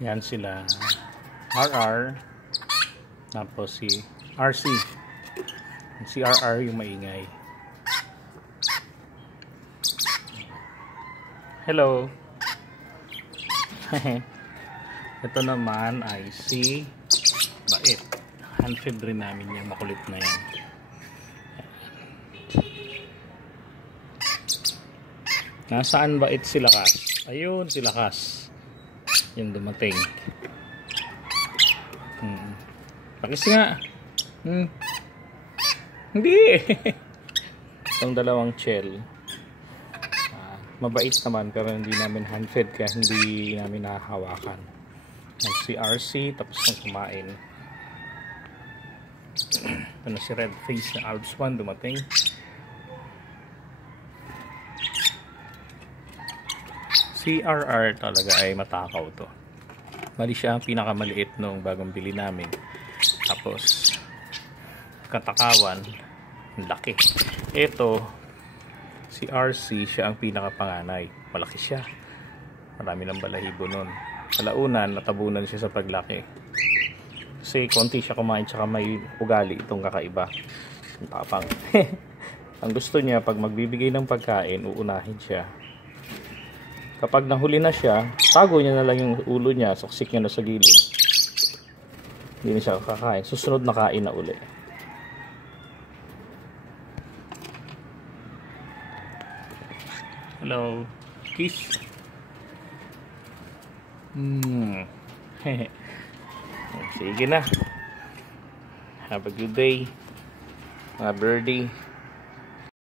Yan sila. RR. Tapos si RC. Si RR yung maingay. Hello. Ito naman ay si Bait. Handfeed rin namin yan. Makulit na yan. Nasaan Bait si Lakas? Ayun si Lakas. Yan dumating. Lakas nga. Hindi. Itong dalawang shell. Mabait naman pero hindi namin handfed kaya hindi namin nahahawakan. Si RC tapos nang kumain. Ito na si red face na Almusal dumating. Si RR talaga ay matakaw to. Mali siya ang pinakamaliit nung bagong bili namin. Tapos katakawan laki. Ito si RC siya ang pinakapanganay. Malaki siya. Marami ng balahibo nun. Kalaunan natabunan siya sa paglaki. Kasi konti siya kumain tsaka may ugali itong kakaiba. Tapang. Ang gusto niya pag magbibigay ng pagkain uunahin siya. Kapag nahuli na siya, tago niya na lang yung ulo niya, suksik niya na sa gilid. Hindi na siya kakain. Susunod na kain na uli. Hello. Kiss. Sige na. Have a good day. Mga birdie.